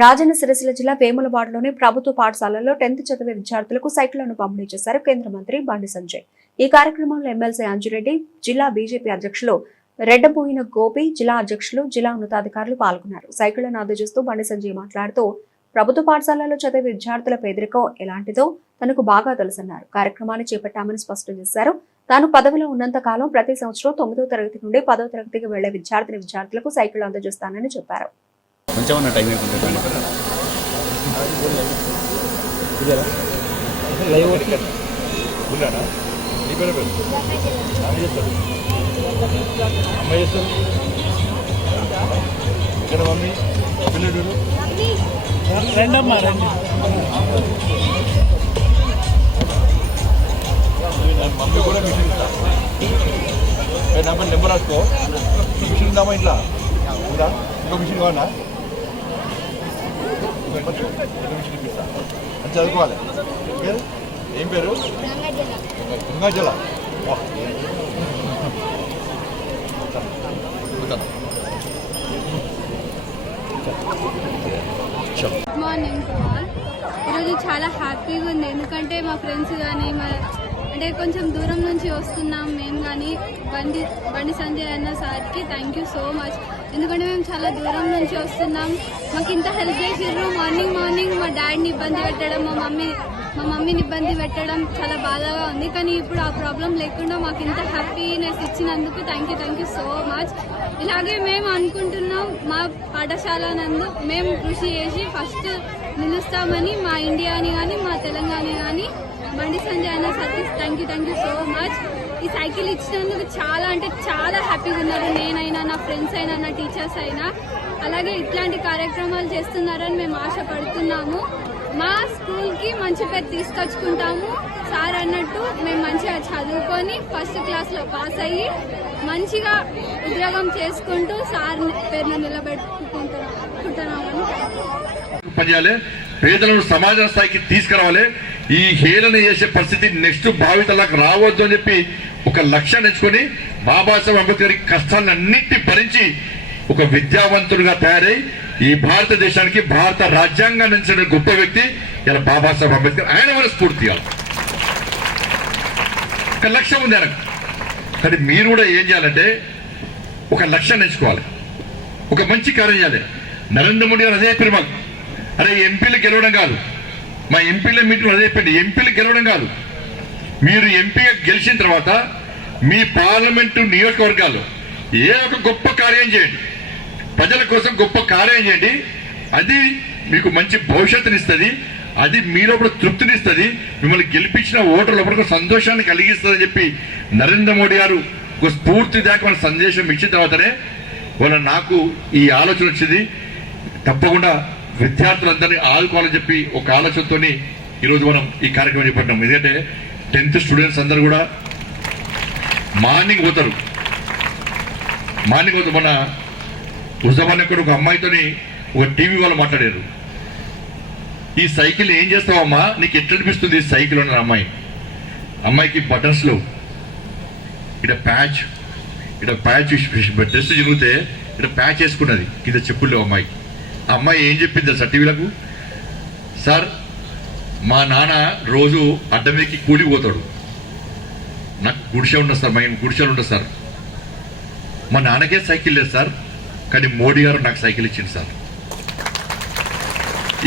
రాజన్న సిరిసిల్ల జిల్లా వేములవాడలోని ప్రభుత్వ పాఠశాలలో టెన్త్ చదివే విద్యార్థులకు సైకిళ్ళను పంపిణీ చేశారు కేంద్ర మంత్రి బండి సంజయ్. ఈ కార్యక్రమంలో ఎమ్మెల్సీ అంజురెడ్డి జిల్లా బీజేపీ అధ్యక్షులు రెడ్డబోయిన గోపి జిల్లా అధ్యక్షులు జిల్లా ఉన్నతాధికారులు పాల్గొన్నారు. సైకిళ్ళను అందజేస్తూ బండి సంజయ్ మాట్లాడుతూ ప్రభుత్వ పాఠశాలలో చదివే విద్యార్థుల పేదరికం ఎలాంటిదో తనకు బాగా తెలుసన్నారు. కార్యక్రమాన్ని చేపట్టామని స్పష్టం చేశారు. తాను పదవిలో ఉన్నంత కాలం ప్రతి సంవత్సరం తొమ్మిదో తరగతి నుండి పదో తరగతికి వెళ్ళే విద్యార్థిని విద్యార్థులకు సైకిళ్ళు అందజేస్తానని చెప్పారు. మంచిగా ఉన్న టైం అయిపోతుంది ఉన్నాడా? నీ పేరు పేరు? అమ్మ చేస్తారు అమ్మ చేస్తారు ఇక్కడ మమ్మీ పిల్లడు రెండమ్మా రెండు. మమ్మీ కూడా మిషన్ ఇస్తా. నెంబర్ రాసుకో. మిషన్ ఉందామా ఇంట్లో? ఉందా? ఇంకో మిషన్ కావాలా? మిషన్ చదువుకోవాలి ఏం పేరు గంగాజల గుడ్ మార్నింగ్ ఈరోజు చాలా హ్యాపీగా ఉంది. ఎందుకంటే మా ఫ్రెండ్స్ కానీ మా అంటే కొంచెం దూరం నుంచి వస్తున్నాం. మేము కానీ బండి బండి సంజయ్ అన్న సార్కి థ్యాంక్ యూ సో మచ్ ఎందుకంటే మేము చాలా దూరం నుంచి వస్తున్నాం. మాకు ఇంత హెల్ప్ చేసిర్రు. మార్నింగ్ మార్నింగ్ మా డాడీని ఇబ్బంది పెట్టడం మా మమ్మీ మా మమ్మీని ఇబ్బంది పెట్టడం చాలా బాధగా ఉంది. కానీ ఇప్పుడు ఆ ప్రాబ్లం లేకుండా మాకు ఇంత హ్యాపీనెస్ ఇచ్చినందుకు thank you thank you so much ఇలాగే మేము అనుకుంటున్నాం మా పాఠశాల నందు మేము కృషి చేసి ఫస్ట్ నిలుస్తామని మా ఇండియాని కానీ మా తెలంగాణ కానీ బండి సంజయ్ అన్న Satish thank you thank you so much ఈ సైకిల్ ఇచ్చినందుకు చాలా అంటే చాలా హ్యాపీగా ఉన్నారు. నేనైనా నా ఫ్రెండ్స్ అయినా నా టీచర్స్ అయినా. అలాగే ఇట్లాంటి కార్యక్రమాలు చేస్తున్నారని మేము ఆశపడుతున్నాము. మా స్కూల్కి మంచి పేరు తీసుకొచ్చుకుంటాము. సార్ అన్నట్టు మేము మంచిగా చదువుకొని ఫస్ట్ క్లాస్లో పాస్ అయ్యి మంచిగా ఉద్యోగం చేసుకుంటూ సార్ పేరును నిలబెట్టుకుంటున్నాము. పేదలను సమాజ స్థాయికి తీసుకురావాలి. ఈ హేళన చేసే పరిస్థితి నెక్స్ట్ భావితలకు రావద్దు అని చెప్పి ఒక లక్ష్యాన్ని ఎంచుకొని బాబాసాహెబ్ అంబేద్కర్ కష్టాలను అన్నింటినీ భరించి ఒక విద్యావంతుడిగా తయారై ఈ భారతదేశానికి భారత రాజ్యాంగాన్ని అందించిన గొప్ప వ్యక్తి ఇలా బాబాసాహెబ్ అంబేద్కర్. ఆయన మన స్ఫూర్తి ఒక లక్ష్యం ఉంది ఆయనకు. కానీ మీరు కూడా ఏం చేయాలంటే ఒక లక్ష్యాన్ని ఎంచుకోవాలి. ఒక మంచి కార్యం చేయాలి. నరేంద్ర మోడీ గారు అదే చెప్పారు మాకు అరే ఎంపీలు గెలవడం కాదు. మా ఎంపీల మీటింగ్ అదే చెప్పండి ఎంపీలు గెలవడం కాదు. మీరు ఎంపీగా గెలిచిన తర్వాత మీ పార్లమెంటు నియోజకవర్గాలు ఏ ఒక గొప్ప కార్యం చేయండి. ప్రజల కోసం గొప్ప కార్యం చేయండి. అది మీకు మంచి భవిష్యత్తునిస్తుంది. అది మీలో కూడా తృప్తినిస్తుంది. మిమ్మల్ని గెలిపించిన ఓటర్లు ఒక సంతోషాన్ని కలిగిస్తుందని చెప్పి నరేంద్ర మోడీ గారు ఒక స్ఫూర్తి దాకా మన సందేశం ఇచ్చిన తర్వాతనే వాళ్ళ నాకు ఈ ఆలోచన వచ్చింది. తప్పకుండా విద్యార్థులందరినీ ఆదుకోవాలని చెప్పి ఒక ఆలోచనతో ఈరోజు మనం ఈ కార్యక్రమం చేపట్టాం ఎందుకంటే టెన్త్ స్టూడెంట్స్ అందరూ కూడా మార్నింగ్ పోతారు మార్నింగ్ పోతారు మన ఉజమాన్ ఎక్కడ ఒక అమ్మాయితోని ఒక టీవీ వాళ్ళు మాట్లాడారు ఈ సైకిల్ ఏం చేస్తావమ్మా నీకు ఎట్లా అనిపిస్తుంది ఈ సైకిల్ ఉన్న అమ్మాయి అమ్మాయికి బటన్స్లో ఇక్కడ ప్యాచ్ ఇక్కడ ప్యాచ్ డ్రెస్ చిరిగితే ఇక్కడ ప్యాచ్ వేసుకున్నది కింద చెప్పులేవు అమ్మాయికి అమ్మాయి ఏం చెప్పింది సార్ టీవీలకు? సార్ మా నాన్న రోజు అడ్డమేకి కూలిపోతాడు. నాకు గుడిసె ఉండదు సార్ మా గుడిసెలు ఉండదు సార్. మా నాన్నకే సైకిల్ లేదు సార్ కానీ మోడీ గారు నాకు సైకిల్ ఇచ్చింది సార్.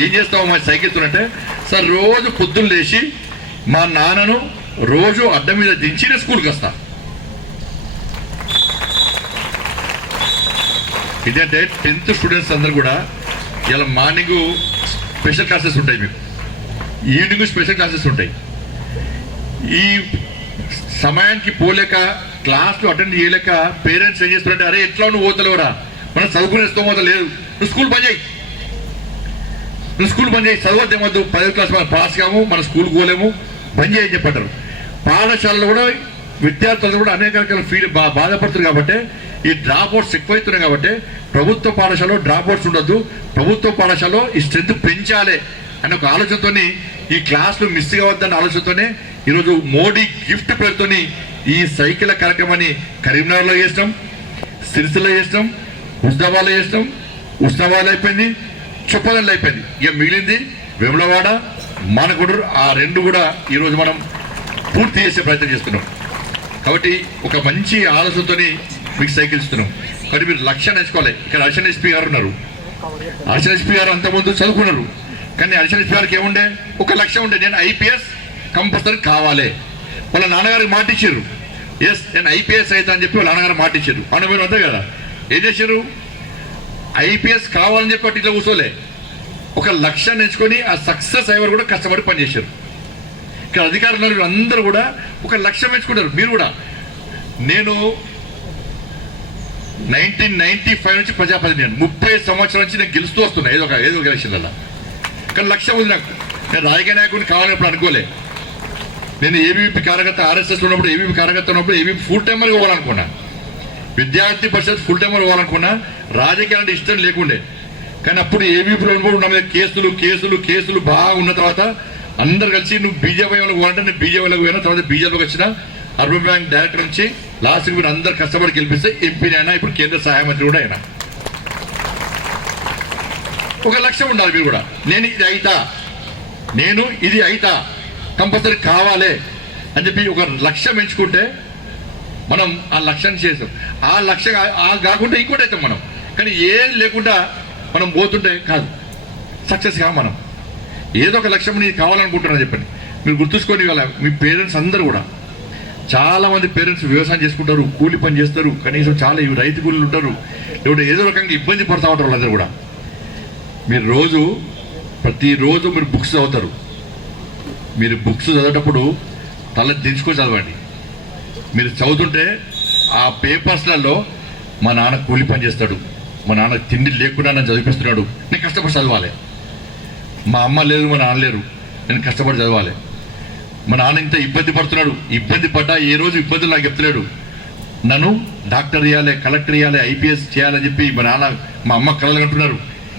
ఏం చేస్తావు మా సైకిల్ అంటే సార్ రోజు పొద్దున్న లేచి మా నాన్నను రోజు అడ్డం మీద దించి నేను స్కూల్కి వస్తా. ఇదంటే టెన్త్ స్టూడెంట్స్ అందరు కూడా ఇలా మార్నింగ్ స్పెషల్ క్లాసెస్ ఉంటాయి మీకు. ఈవినింగ్ స్పెషల్ క్లాసెస్ ఉంటాయి. ఈ సమయానికి పోలేక క్లాస్లు అటెండ్ చేయలేక పేరెంట్స్ ఏం చేస్తున్నారంటే అరే ఎట్లా నువ్వు పోతలేవరా మనం చదువుకునే స్తోమత లేదు. నువ్వు స్కూల్ పని చేయి. నువ్వు స్కూల్ బంద్ చేయి. చదవద్దేమొద్దు. పదో క్లాస్ మనం పాస్ కాము. మన స్కూల్ పోలేము. బంద్ చేయని చెప్పంటారు. పాఠశాలలో కూడా విద్యార్థులు కూడా అనేక రకాల ఫీల్ బా బాధపడుతున్నారు కాబట్టి ఈ డ్రాప్ అవుట్స్ ఎక్కువైతున్నాయి కాబట్టి ప్రభుత్వ పాఠశాలలో డ్రాప్ అవుట్స్ ఉండొద్దు. ప్రభుత్వ పాఠశాలలో ఈ స్ట్రెంత్ పెంచాలి అనే ఒక ఆలోచనతోని ఈ క్లాసులు మిస్ కావద్దన్న ఆలోచనతోనే ఈరోజు మోడీ గిఫ్ట్ పేరుతోని ఈ సైకిల్ కార్యక్రమాన్ని కరీంనగర్లో చేసినాం సిరిసిలో చేసినాం హుస్నాబాద్లో చేసినాం. ఉస్నాబాద్ అయిపోయింది చొప్పదండి అయిపోయింది. ఇక మిగిలింది వెములవాడ మానకొండూరు ఆ రెండు కూడా ఈరోజు మనం పూర్తి చేసే ప్రయత్నం చేస్తున్నాం. కాబట్టి ఒక మంచి ఆలోచనతోని మీకు సైకిల్ ఇస్తున్నాం కానీ మీరు లక్ష్యాన్ని నేర్చుకోవాలి ఇక్కడ అర్షన్ ఎస్పీ గారు ఉన్నారు. అర్షన్ ఎస్పీ గారు అంతకుముందు చదువుకున్నారు. కానీ అర్షన్ ఎస్పీ గారికి ఏముండే? ఒక లక్ష్యం ఉండే. నేను ఐపీఎస్ కంపల్సరీ కావాలి. వాళ్ళ నాన్నగారికి మాట ఇచ్చారు. ఎస్ నేను ఐపీఎస్ అవుతా అని చెప్పి వాళ్ళ నాన్నగారు మాట ఇచ్చారు. అవును మీరు అంతే కదా? ఏం చేశారు? ఐపీఎస్ కావాలని చెప్పి అటు ఇట్లా కూర్చోలే. ఒక లక్ష్యాన్ని ఎంచుకొని ఆ సక్సెస్ అయ్యేవారు కూడా కష్టపడి పనిచేశారు ఇక్కడ అధికారులు అందరూ కూడా ఒక లక్ష్యం ఎంచుకుంటారు మీరు కూడా. నేను నైన్టీన్ నైన్టీ ఫైవ్ నుంచి ప్రజాప్రతినిధి ముప్పై సంవత్సరాల నుంచి నేను గెలుస్తూ వస్తున్నా ఏదో ఒక ఏదో ఒక ఎలక్షన్లలో. కానీ లక్ష్యం ఉంది నాకు. నేను రాజకీయ నాయకుడిని కావాలన్నప్పుడు అనుకోలే. నేను ఏబీపీ కార్యకర్త ఆర్ఎస్ఎస్ ఉన్నప్పుడు ఏబీపీ కార్యకర్త ఉన్నప్పుడు ఏబీపీ ఫుల్ టైమర్ పోవాలనుకున్నా. విద్యార్థి పరిషత్ ఫుల్ టైమర్ పోవాలనుకున్నా రాజకీయాలు అంటే ఇష్టం లేకుండే. కానీ అప్పుడు ఏబీపీలో ఉన్నప్పుడు నా మీద కేసులు కేసులు కేసులు బాగా ఉన్న తర్వాత అందరు కలిసి నువ్వు బీజేపీ వాళ్ళకి పోవాలంటే నేను బీజేపీలోకి పోయినా తర్వాత బీజేపీకి వచ్చిన అర్బన్ బ్యాంక్ డైరెక్టర్ నుంచి లాస్ట్కి మీరు అందరు కష్టపడి గెలిపిస్తే ఎంపీని అయినా ఇప్పుడు కేంద్ర సహాయ మంత్రి కూడా అయినా. ఒక లక్ష్యం ఉండాలి మీరు కూడా. నేను ఇది అయితా. నేను ఇది అయితా. కంపల్సరీ కావాలి అని చెప్పి ఒక లక్ష్యం ఎంచుకుంటే మనం ఆ లక్ష్యాన్ని చేస్తాం. ఆ లక్ష్యం ఆ- కాకుండా ఇంకోటి అవుతాం మనం. కానీ ఏం లేకుండా మనం పోతుంటే కాదు. సక్సెస్ కా మనం. ఏదో ఒక లక్ష్యం నీకు కావాలనుకుంటున్నా చెప్పండి. మీరు గుర్తుంచుకొని వాళ్ళ మీ పేరెంట్స్ అందరూ కూడా. చాలా మంది పేరెంట్స్ వ్యవసాయం చేసుకుంటారు కూలి పని చేస్తారు కనీసం చాలా రైతు కూలీలు ఉంటారు. లేకుంటే ఏదో రకంగా ఇబ్బంది పడతా ఉంటారు వాళ్ళందరూ కూడా. మీరు రోజు ప్రతిరోజు మీరు బుక్స్ చదువుతారు. మీరు బుక్స్ చదివేటప్పుడు తల దించుకొని చదవండి. మీరు చదువుతుంటే ఆ పేపర్స్లలో మా నాన్న కూలి పని చేస్తాడు. మా నాన్న తిండి లేకుండా నన్ను చదివిస్తున్నాడు నేను కష్టపడి చదవాలి. మా అమ్మ లేదు మా నాన్న లేరు. నేను కష్టపడి చదవాలి. మా నాన్న ఇంత ఇబ్బంది పడుతున్నాడు. ఇబ్బంది పడ్డా ఏ రోజు ఇబ్బందులు నాకు చెప్తలేడు. నన్ను డాక్టర్ చేయాలి కలెక్టర్ చేయాలి ఐపీఎస్ చేయాలని చెప్పి మా నాన్న మా అమ్మ కలలు కంటున్నారు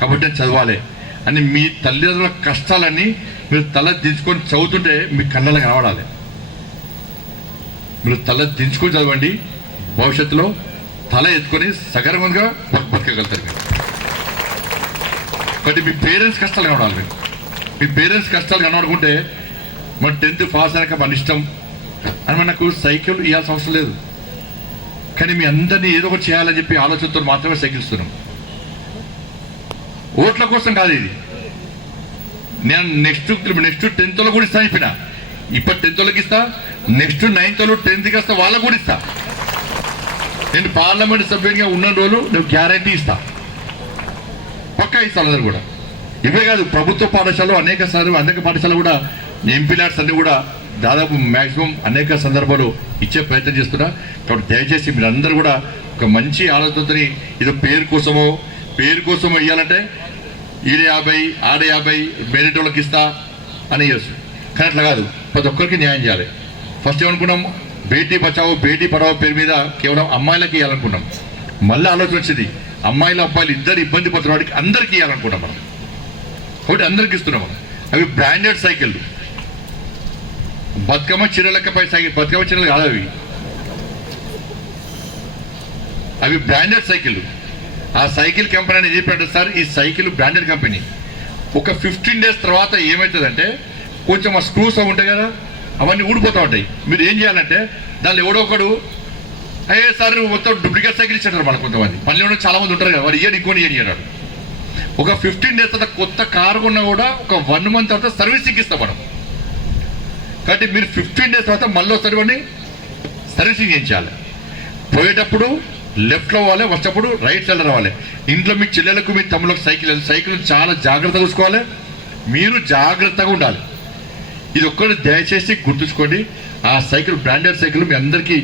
కాబట్టి నేను చదవాలి. అని మీ తల్లిదండ్రుల కష్టాలన్నీ మీరు తల దించుకొని చదువుతుంటే మీ కళ్ళకి కనబడాలి. మీరు తల దించుకొని చదవండి. భవిష్యత్తులో తల ఎత్తుకొని సగర్వంగా బతకగలుగుతారు మీరు. కాబట్టి మీ పేరెంట్స్ కష్టాలు కనబడాలి మీరు. మీ పేరెంట్స్ కష్టాలు కనబడుకుంటే మన టెన్త్ పాస్ అయినాక మన ఇష్టం. అని మనకు సైకిల్ ఇవ్వాల్సిన అవసరం లేదు. కానీ మీ అందరినీ ఏదో ఒకటి చేయాలని చెప్పి ఆలోచనతో మాత్రమే సైకిల్ ఇస్తున్నాం. ఓట్ల కోసం కాదు ఇది. నేను నెక్స్ట్ నెక్స్ట్ టెన్త్లో కూడా ఇస్తాను చెప్పిన. ఇప్పటి టెన్త్ వాళ్ళకి ఇస్తా నెక్స్ట్ నైన్త్ టెన్త్కి వస్తా వాళ్ళకు కూడా ఇస్తా. నేను పార్లమెంట్ సభ్యునిగా ఉన్న రోజులు నేను గ్యారంటీ ఇస్తా. పక్కా ఇస్తాను అందరు కూడా. ఇవే కాదు ప్రభుత్వ పాఠశాలలో అనేక సార్లు అనేక పాఠశాలలు కూడా ఎంపీ ల్యాడ్స్ అన్ని కూడా దాదాపు మ్యాక్సిమం అనేక సందర్భాలు ఇచ్చే ప్రయత్నం చేస్తున్నా. కాబట్టి దయచేసి మీరందరూ కూడా ఒక మంచి ఆలోచనతో ఏదో పేరు కోసమో పేరు కోసమో ఇవ్వాలంటే ఈడ యాభై ఆడ యాభై మెరిట్ వాళ్ళకి ఇస్తా అని ఇవ్వచ్చు కానీ అట్లా కాదు. ప్రతి ఒక్కరికి న్యాయం చేయాలి. ఫస్ట్ ఏమనుకున్నాం? బేటీ బచావో బేటీ పడావో పేరు మీద కేవలం అమ్మాయిలకి ఇవ్వాలనుకున్నాం మళ్ళీ ఆలోచన వచ్చింది. అమ్మాయిలు అబ్బాయిలు ఇద్దరు ఇబ్బంది పడుతున్న వాడికి అందరికీ ఇవ్వాలనుకుంటాం మనం. ఒకటి అందరికి ఇస్తున్నాం మనం. అవి బ్రాండెడ్ సైకిళ్ళు బతుకమ్మ చీరలకపై సాగి బతుకమ్మ చీరలు కాదు అవి. అవి బ్రాండెడ్ సైకిల్ ఆ సైకిల్ కంపెనీ అని చెప్పాడు సార్ ఈ సైకిల్ బ్రాండెడ్ కంపెనీ. ఒక ఫిఫ్టీన్ డేస్ తర్వాత ఏమవుతుందంటే కొంచెం ఆ స్క్రూస్ అవి ఉంటాయి కదా అవన్నీ ఊడిపోతూ ఉంటాయి. మీరు ఏం చేయాలంటే దానిలో ఎవడో ఒకడు అయ్యే సార్ మొత్తం డూప్లికేట్ సైకిల్ ఇచ్చారు మన కొంతమంది. పనిలో చాలా మంది ఉంటారు కదా వాడు ఇయర్ ఇంకోని ఇయర్ అన్నాడు ఒక ఫిఫ్టీన్ డేస్ తర్వాత కొత్త కారు కొన్నా కూడా ఒక వన్ మంత్ తర్వాత సర్వీసింగ్ ఇస్తాం మనం. కాబట్టి మీరు ఫిఫ్టీన్ డేస్ తర్వాత మళ్ళీ ఒకసారి వాడిని సర్వీసింగ్ చేయించాలి. పోయేటప్పుడు లెఫ్ట్లో పోవాలి వచ్చేటప్పుడు రైట్ సైడ్ రావాలి. ఇంట్లో మీ చెల్లెలకు మీ తమ్ములకు సైకిల్ సైకిల్ చాలా జాగ్రత్తగా చూసుకోవాలి. మీరు జాగ్రత్తగా ఉండాలి. ఇది ఒక్కటి దయచేసి గుర్తుంచుకోండి. ఆ సైకిల్ బ్రాండెడ్ సైకిల్ మీ అందరికీ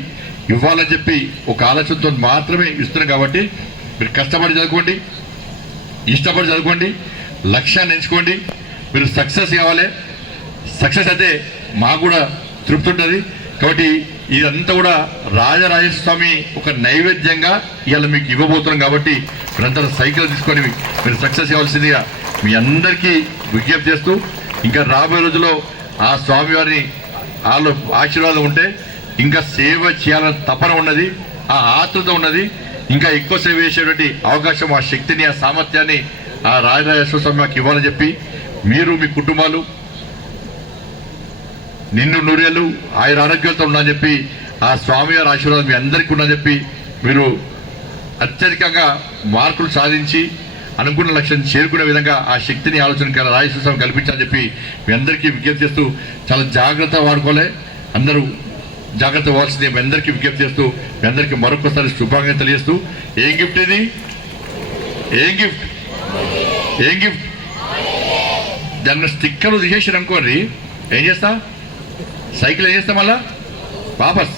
ఇవ్వాలని చెప్పి ఒక ఆలోచనతో మాత్రమే ఇస్తున్నాం కాబట్టి మీరు కష్టపడి చదువుకోండి. ఇష్టపడి చదువుకోండి. లక్ష్యాన్ని ఎంచుకోండి. మీరు సక్సెస్ కావాలి. సక్సెస్ అయితే మాకు కూడా తృప్తి ఉంటుంది. కాబట్టి ఇదంతా కూడా రాజరాజస్వామి స్వామి ఒక నైవేద్యంగా ఇవాళ మీకు ఇవ్వబోతున్నాం కాబట్టి మీరంతా సైకిల్ తీసుకొని మీరు సక్సెస్ కావాల్సిందిగా మీ అందరికీ విజ్ఞప్తి చేస్తూ ఇంకా రాబోయే రోజుల్లో ఆ స్వామివారిని వాళ్ళు ఆశీర్వాదం ఉంటే ఇంకా సేవ చేయాలని తపన ఉన్నది ఆ ఆతృత ఉన్నది ఇంకా ఎక్కువ సేవ చేసేటువంటి అవకాశం ఆ శక్తిని ఆ సామర్థ్యాన్ని ఆ రాజరాజేశ్వర స్వామి మాకు ఇవ్వాలని చెప్పి మీరు మీ కుటుంబాలు నిన్ను నూరేళ్ళు ఆయన ఆరోగ్యాలతో ఉన్నా చెప్పి ఆ స్వామి గారి ఆశీర్వాదం మీ అందరికీ ఉన్నా చెప్పి మీరు అత్యధికంగా మార్కులు సాధించి అనుకున్న లక్ష్యం చేరుకునే విధంగా ఆ శక్తిని ఆలోచన రాజేశ్వర స్వామి కల్పించాలని చెప్పి మీ అందరికీ విజ్ఞప్తి చేస్తూ చాలా జాగ్రత్త వాడుకోలే అందరూ జాగ్రత్త వాల్సింది మీ అందరికీ విజ్ఞప్తి చేస్తూ మీ అందరికీ మరొకసారి శుభాకాంక్షలు తెలియజేస్తూ ఏం గిఫ్ట్ ఇది? ఏం గిఫ్ట్? ఏం గిఫ్ట్? దాన్ని స్టిక్కర్ తీసేసి అనుకోండి. ఏం చేస్తా? సైకిల్ ఏం చేస్తా మళ్ళా? వాపస్.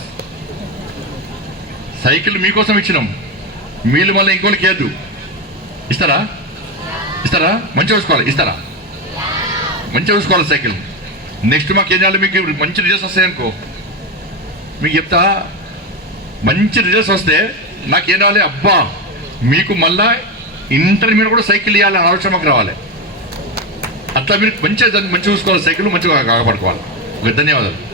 సైకిల్ మీకోసం ఇచ్చినాం. మీరు మళ్ళీ ఇంకోళ్ళకి ఏదు ఇస్తారా? ఇస్తారా? మంచిగా చూసుకోవాలి. ఇస్తారా? మంచిగా చూసుకోవాలి సైకిల్. నెక్స్ట్ మాకు ఏం చేయాలి? మీకు మంచి రిజల్ట్స్ వస్తాయనుకో మీకు చెప్తా మంచి రిజల్ట్స్ వస్తే నాకేం రావాలి? అబ్బా! మీకు మళ్ళా ఇంటర్మీడియట్ కూడా సైకిల్ ఇవ్వాలి అని ఆలోచన మాకు రావాలి. అట్లా మీరు మంచిగా మంచిగా చూసుకోవాలి. సైకిల్ మంచిగా కాపాడుకోవాలి. ఓకే ధన్యవాదాలు.